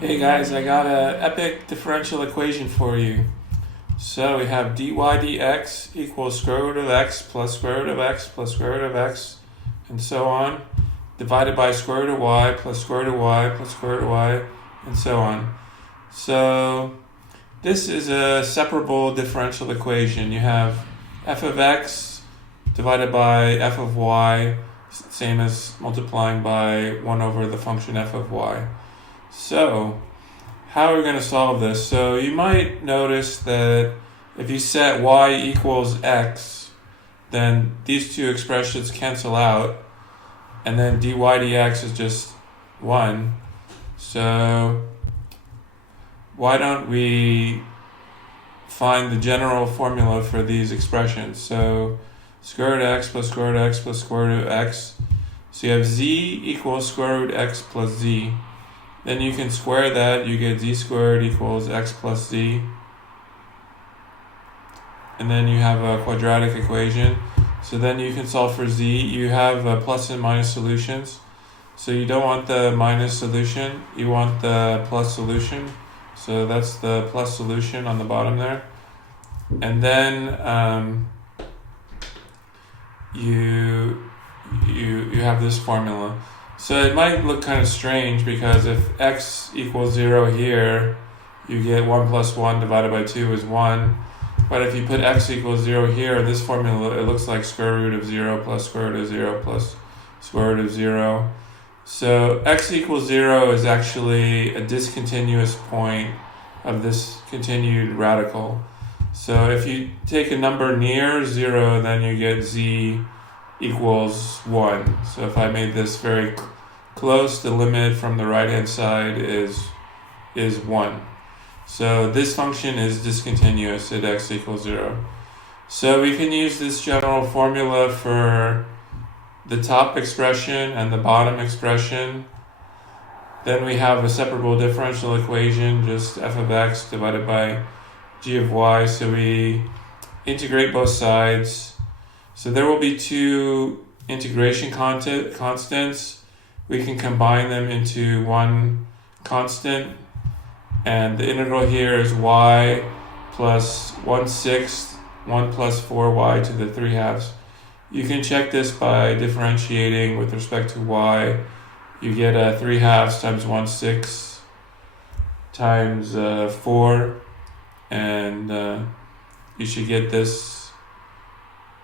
Hey guys, I got an epic differential equation for you. So we have dy dx equals square root of x plus square root of x plus square root of x, and so on, divided by square root of y plus square root of y plus square root of y, and so on. So this is a separable differential equation. You have f of x divided by f of y, same as multiplying by 1 over the function f of y. So, how are we going to solve this? So you might notice that if you set y equals x, then these two expressions cancel out, and then dy dx is just 1. So why don't we find the general formula for these expressions? So square root of x plus square root of x plus square root of x. So you have z equals square root x plus z. Then you can square that, you get z squared equals x plus z. And then you have a quadratic equation. So then you can solve for z. You have plus and minus solutions. So you don't want the minus solution, you want the plus solution. So that's the plus solution on the bottom there. And then you have this formula. So it might look kind of strange because if x equals 0 here, you get 1 plus 1 divided by 2 is 1. But if you put x equals 0 here, in this formula, it looks like square root of 0 plus square root of 0 plus square root of 0. So x equals 0 is actually a discontinuous point of this continued radical. So if you take a number near 0, then you get z equals 1. So if I made this very close, the limit from the right hand side is 1. So this function is discontinuous at x equals 0. So we can use this general formula for the top expression and the bottom expression. Then we have a separable differential equation, just f of x divided by g of y. So we integrate both sides. So there will be two integration constants. We can combine them into one constant. And the integral here is y plus 1/6, 1 plus 4y to the 3/2. You can check this by differentiating with respect to y. You get 3/2 times 1/6 times 4. And you should get this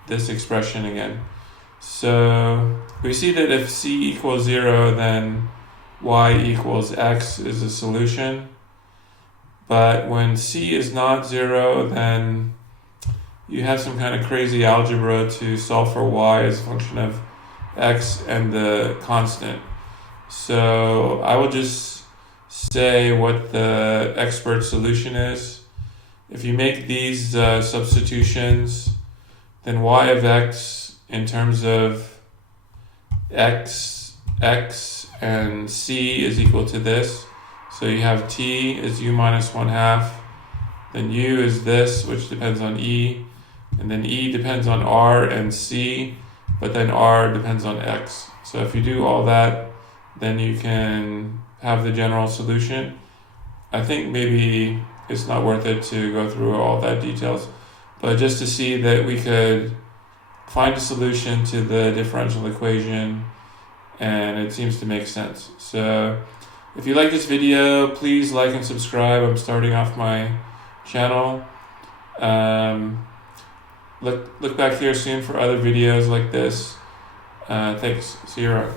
expression again. So we see that if c equals 0, then y equals x is a solution. But when c is not 0, then you have some kind of crazy algebra to solve for y as a function of x and the constant. So I will just say what the expert solution is. If you make these substitutions, then y of x in terms of x, and c is equal to this. So you have t is u minus 1/2, then u is this, which depends on e, and then e depends on r and c, but then r depends on x. So if you do all that, then you can have the general solution. I think maybe it's not worth it to go through all that details, but just to see that we could find a solution to the differential equation, and it seems to make sense. So if you like this video, please like and subscribe. I'm starting off my channel. Look back here soon for other videos like this. Thanks. See you around.